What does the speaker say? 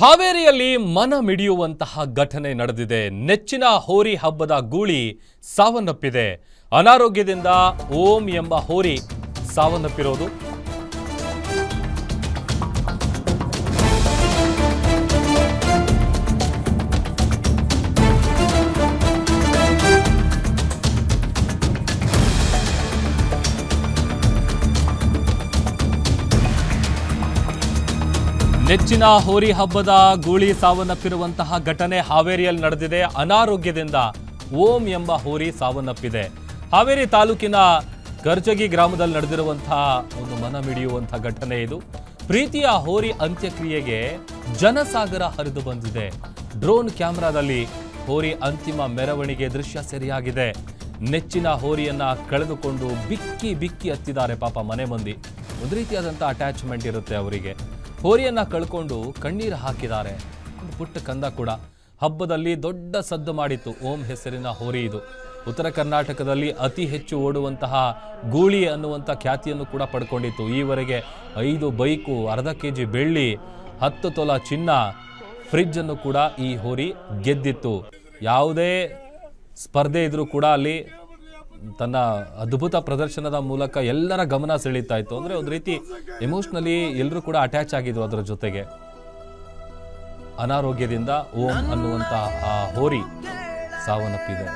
ಹಾವೇರಿಯಲ್ಲಿ ಮನ ಮಿಡಿಯುವಂತಹ ಘಟನೆ ನಡೆದಿದೆ. ನೆಚ್ಚಿನ ಹೋರಿ ಹಬ್ಬದ ಗೂಳಿ ಸಾವನ್ನಪ್ಪಿದೆ. ಅನಾರೋಗ್ಯದಿಂದ ಓಂ ಎಂಬ ಹೋರಿ ಸಾವನ್ನಪ್ಪಿರೋದು. ನೆಚ್ಚಿನ ಹೋರಿ ಹಬ್ಬದ ಗೂಳಿ ಸಾವನ್ನಪ್ಪಿರುವಂತಹ ಘಟನೆ ಹಾವೇರಿಯಲ್ಲಿ ನಡೆದಿದೆ. ಅನಾರೋಗ್ಯದಿಂದ ಓಂ ಎಂಬ ಹೋರಿ ಸಾವನ್ನಪ್ಪಿದೆ. ಹಾವೇರಿ ತಾಲೂಕಿನ ಗರ್ಜಗಿ ಗ್ರಾಮದಲ್ಲಿ ನಡೆದಿರುವಂತಹ ಒಂದು ಮನ ಮಿಡಿಯುವಂತಹ ಘಟನೆ ಇದು. ಪ್ರೀತಿಯ ಹೋರಿ ಅಂತ್ಯಕ್ರಿಯೆಗೆ ಜನಸಾಗರ ಹರಿದು ಬಂದಿದೆ. ಡ್ರೋನ್ ಕ್ಯಾಮೆರಾದಲ್ಲಿ ಹೋರಿ ಅಂತಿಮ ಮೆರವಣಿಗೆ ದೃಶ್ಯ ಸೆರೆಯಾಗಿದೆ. ನೆಚ್ಚಿನ ಹೋರಿಯನ್ನ ಕಳೆದುಕೊಂಡು ಬಿಕ್ಕಿ ಬಿಕ್ಕಿ ಹತ್ತಿದ್ದಾರೆ ಪಾಪ ಮನೆ ಮಂದಿ. ಒಂದು ರೀತಿಯಾದಂತಹ ಅಟ್ಯಾಚ್ಮೆಂಟ್ ಇರುತ್ತೆ ಅವರಿಗೆ. ಹೋರಿಯನ್ನ ಕಳ್ಕೊಂಡು ಕಣ್ಣೀರು ಹಾಕಿದ್ದಾರೆ. ಒಂದು ಪುಟ್ಟ ಕಂದ ಕೂಡ ಹಬ್ಬದಲ್ಲಿ ದೊಡ್ಡ ಸದ್ದು ಮಾಡಿತ್ತು. ಓಂ ಹೆಸರಿನ ಹೋರಿ ಇದು. ಉತ್ತರ ಕರ್ನಾಟಕದಲ್ಲಿ ಅತಿ ಹೆಚ್ಚು ಓಡುವಂತಹ ಗೂಳಿ ಅನ್ನುವಂಥ ಖ್ಯಾತಿಯನ್ನು ಕೂಡ ಪಡ್ಕೊಂಡಿತ್ತು. ಈವರೆಗೆ 5 ಬೈಕು, ಅರ್ಧ ಕೆಜಿ ಬೆಳ್ಳಿ, 10 ತೊಲ ಚಿನ್ನ, ಫ್ರಿಡ್ಜ್ ಅನ್ನು ಕೂಡ ಈ ಹೋರಿ ಗೆದ್ದಿತ್ತು. ಯಾವುದೇ ಸ್ಪರ್ಧೆ ಇದ್ರೂ ಕೂಡ ಅಲ್ಲಿ ತನ್ನ ಅದ್ಭುತ ಪ್ರದರ್ಶನದ ಮೂಲಕ ಎಲ್ಲರ ಗಮನ ಸೆಳೀತಾ ಇತ್ತು. ಅಂದ್ರೆ ಒಂದು ರೀತಿ ಎಮೋಷನಲಿ ಎಲ್ಲರೂ ಕೂಡ ಅಟ್ಯಾಚ್ ಆಗಿದ್ರು ಅದರ ಜೊತೆಗೆ. ಅನಾರೋಗ್ಯದಿಂದ ಓಂ ಅನ್ನುವಂತಹ ಆ ಹೋರಿ ಸಾವನ್ನಪ್ಪಿದೆ.